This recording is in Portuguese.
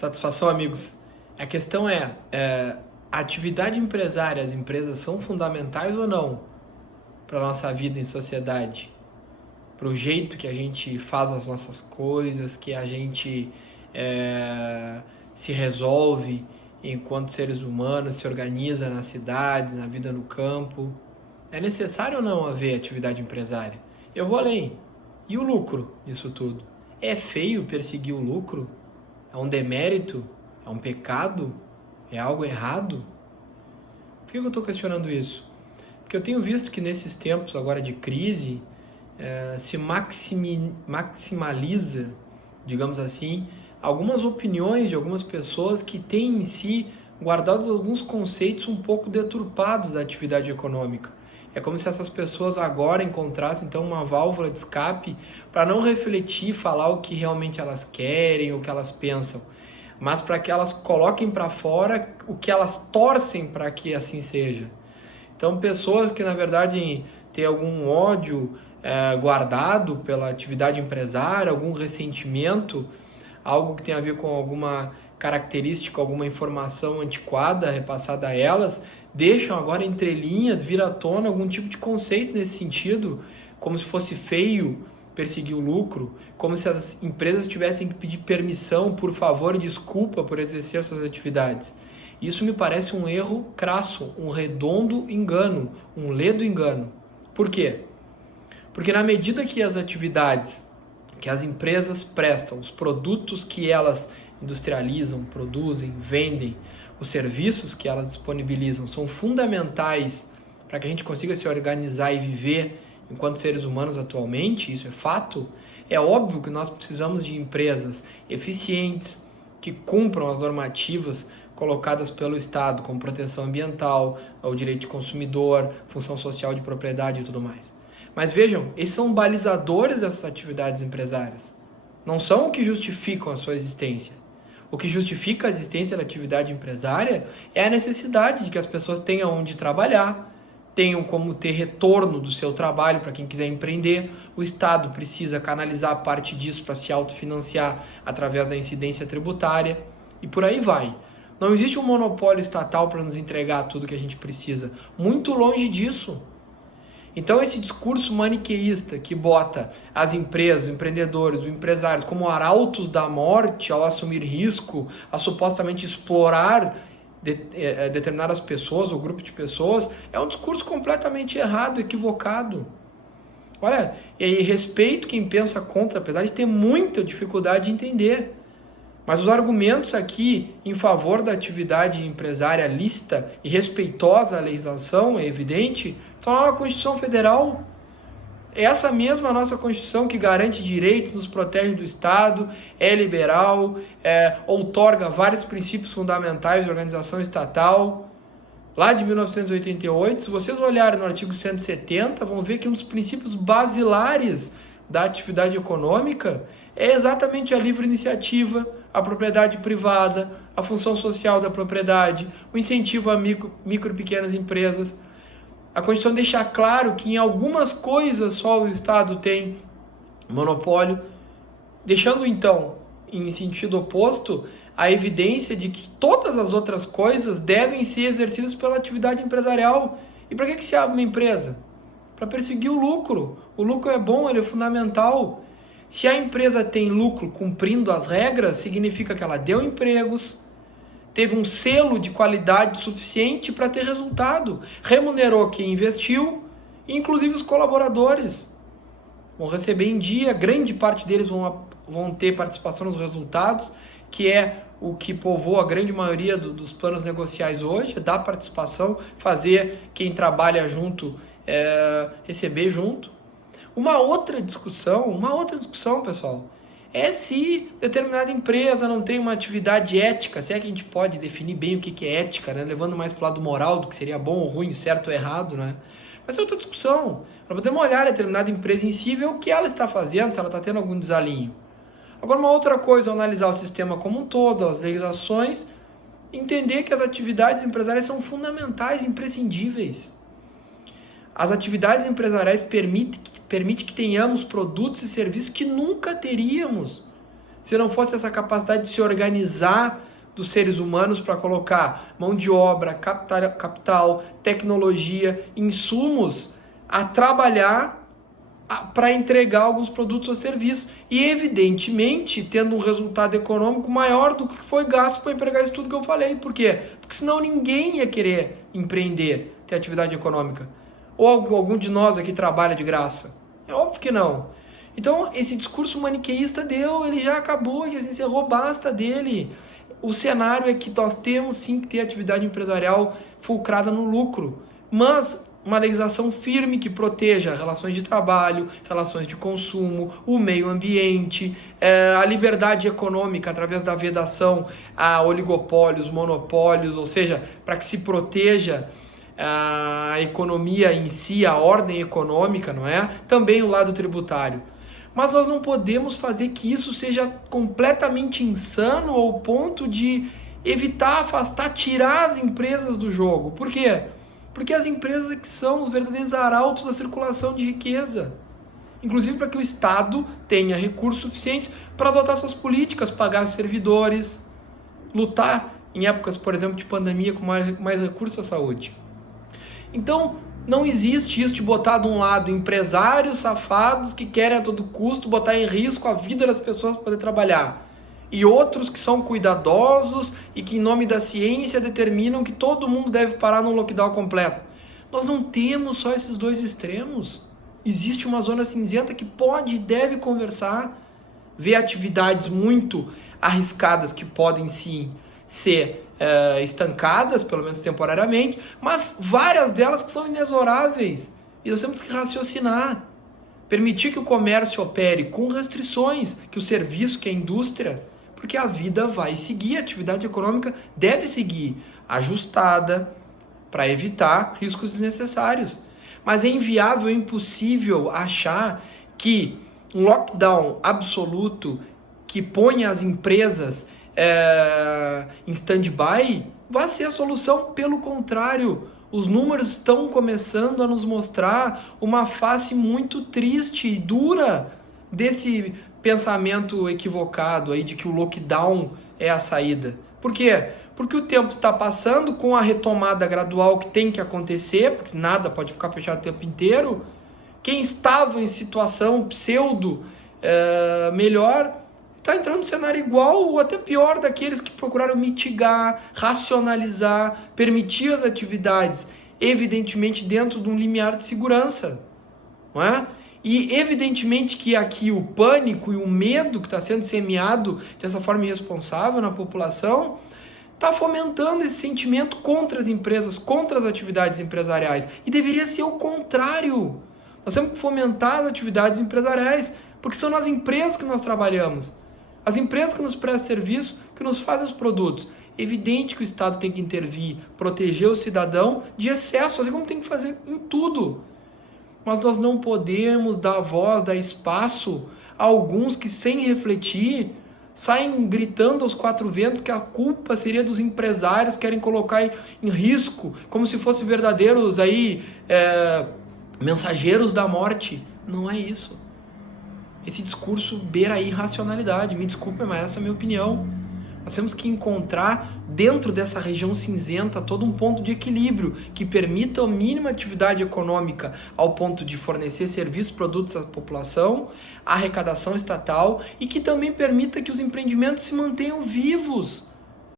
Satisfação, amigos. A questão a atividade empresária, as empresas são fundamentais ou não para a nossa vida em sociedade? Para o jeito que a gente faz as nossas coisas, que a gente se resolve enquanto seres humanos, se organiza nas cidades, na vida no campo. É necessário ou não haver atividade empresária? Eu vou além. E o lucro disso tudo? É feio perseguir o lucro? É um demérito? É um pecado? É algo errado? Por que eu estou questionando isso? Porque eu tenho visto que nesses tempos agora de crise se maximaliza, digamos assim, algumas opiniões de algumas pessoas que têm em si guardados alguns conceitos um pouco deturpados da atividade econômica. É como se essas pessoas agora encontrassem então uma válvula de escape para não refletir, falar o que realmente elas querem, o que elas pensam, mas para que elas coloquem para fora o que elas torcem para que assim seja. Então, pessoas que na verdade têm algum ódio guardado pela atividade empresária, algum ressentimento, algo que tem a ver com alguma característica, alguma informação antiquada repassada a elas, deixam agora entre linhas vir à tona algum tipo de conceito nesse sentido, como se fosse feio perseguir o lucro, como se as empresas tivessem que pedir permissão, por favor, e desculpa por exercer suas atividades. Isso me parece um erro crasso, um redondo engano, um ledo engano. Por quê? Porque na medida que as atividades que as empresas prestam, os produtos que elas industrializam, produzem, vendem, os serviços que elas disponibilizam são fundamentais para que a gente consiga se organizar e viver enquanto seres humanos atualmente, isso é fato. É óbvio que nós precisamos de empresas eficientes, que cumpram as normativas colocadas pelo Estado, como proteção ambiental, o direito de consumidor, função social de propriedade e tudo mais. Mas vejam, esses são balizadores dessas atividades empresárias. Não são o que justificam a sua existência. O que justifica a existência da atividade empresária é a necessidade de que as pessoas tenham onde trabalhar, tenham como ter retorno do seu trabalho para quem quiser empreender. O Estado precisa canalizar parte disso para se autofinanciar através da incidência tributária e por aí vai. Não existe um monopólio estatal para nos entregar tudo que a gente precisa. Muito longe disso. Então esse discurso maniqueísta que bota as empresas, os empreendedores, os empresários como arautos da morte ao assumir risco, a supostamente explorar determinadas pessoas ou grupo de pessoas, é um discurso completamente errado, equivocado. Olha, e respeito quem pensa contra, apesar de ter muita dificuldade de entender. Mas os argumentos aqui em favor da atividade empresária lícita e respeitosa à legislação, é evidente, estão lá na Constituição Federal. É essa mesma nossa Constituição que garante direitos, nos protege do Estado, é liberal, outorga vários princípios fundamentais de organização estatal. Lá de 1988, se vocês olharem no artigo 170, vão ver que um dos princípios basilares da atividade econômica é exatamente a livre iniciativa, a propriedade privada, a função social da propriedade, o incentivo a micro e pequenas empresas. A Constituição deixa claro que em algumas coisas só o Estado tem monopólio, deixando então, em sentido oposto, a evidência de que todas as outras coisas devem ser exercidas pela atividade empresarial. E para que se abre uma empresa? Para perseguir o lucro. O lucro é bom, ele é fundamental. Se a empresa tem lucro cumprindo as regras, significa que ela deu empregos, teve um selo de qualidade suficiente para ter resultado, remunerou quem investiu, inclusive os colaboradores vão receber em dia, grande parte deles vão ter participação nos resultados, que é o que povoa a grande maioria dos planos negociais hoje, é dar participação, fazer quem trabalha junto receber junto. Uma outra discussão, pessoal, é se determinada empresa não tem uma atividade ética, se é que a gente pode definir bem o que é ética, né? Levando mais para o lado moral do que seria bom ou ruim, certo ou errado, né? Mas é outra discussão. Nós podemos olhar a determinada empresa em si e ver o que ela está fazendo, se ela está tendo algum desalinho. Agora, uma outra coisa é analisar o sistema como um todo, as legislações, entender que as atividades empresariais são fundamentais, imprescindíveis. As atividades empresariais permitem que tenhamos produtos e serviços que nunca teríamos se não fosse essa capacidade de se organizar dos seres humanos para colocar mão de obra, capital, tecnologia, insumos a trabalhar para entregar alguns produtos ou serviços e, evidentemente, tendo um resultado econômico maior do que foi gasto para empregar isso tudo que eu falei. Por quê? Porque senão ninguém ia querer empreender, ter atividade econômica. Ou algum de nós aqui trabalha de graça? É óbvio que não. Então, esse discurso maniqueísta ele já acabou, já se encerrou, basta dele. O cenário é que nós temos sim que ter atividade empresarial fulcrada no lucro, mas uma legislação firme que proteja relações de trabalho, relações de consumo, o meio ambiente, a liberdade econômica através da vedação a oligopólios, monopólios, ou seja, para que se proteja a economia em si, a ordem econômica, não é? Também o lado tributário. Mas nós não podemos fazer que isso seja completamente insano ao ponto de evitar, afastar, tirar as empresas do jogo. Por quê? Porque as empresas que são os verdadeiros arautos da circulação de riqueza. Inclusive para que o Estado tenha recursos suficientes para adotar suas políticas, pagar servidores, lutar em épocas, por exemplo, de pandemia com mais recursos à saúde. Então, não existe isso de botar de um lado empresários safados que querem a todo custo botar em risco a vida das pessoas para poder trabalhar. E outros que são cuidadosos e que em nome da ciência determinam que todo mundo deve parar num lockdown completo. Nós não temos só esses dois extremos. Existe uma zona cinzenta que pode e deve conversar, ver atividades muito arriscadas que podem sim ser estancadas, pelo menos temporariamente, mas várias delas que são inexoráveis. E nós temos que raciocinar. Permitir que o comércio opere com restrições, que o serviço, que a indústria, porque a vida vai seguir, a atividade econômica deve seguir, ajustada, para evitar riscos desnecessários. Mas é inviável, é impossível achar que um lockdown absoluto que ponha as empresas em stand-by vai ser a solução. Pelo contrário, os números estão começando a nos mostrar uma face muito triste e dura desse pensamento equivocado aí de que o lockdown é a saída. Por quê? Porque o tempo está passando com a retomada gradual que tem que acontecer, porque nada pode ficar fechado o tempo inteiro. Quem estava em situação pseudo melhor está entrando no cenário igual ou até pior daqueles que procuraram mitigar, racionalizar, permitir as atividades, evidentemente dentro de um limiar de segurança, não é? E evidentemente que aqui o pânico e o medo que está sendo semeado dessa forma irresponsável na população está fomentando esse sentimento contra as empresas, contra as atividades empresariais. E deveria ser o contrário. Nós temos que fomentar as atividades empresariais, porque são nas empresas que nós trabalhamos. As empresas que nos prestam serviço, que nos fazem os produtos. Evidente que o Estado tem que intervir, proteger o cidadão de excesso, assim como tem que fazer em tudo. Mas nós não podemos dar voz, dar espaço a alguns que, sem refletir, saem gritando aos quatro ventos que a culpa seria dos empresários que querem colocar em risco, como se fossem verdadeiros mensageiros da morte. Não é isso. Esse discurso beira a irracionalidade. Me desculpe, mas essa é a minha opinião. Nós temos que encontrar dentro dessa região cinzenta todo um ponto de equilíbrio que permita a mínima atividade econômica ao ponto de fornecer serviços, produtos à população, a arrecadação estatal e que também permita que os empreendimentos se mantenham vivos.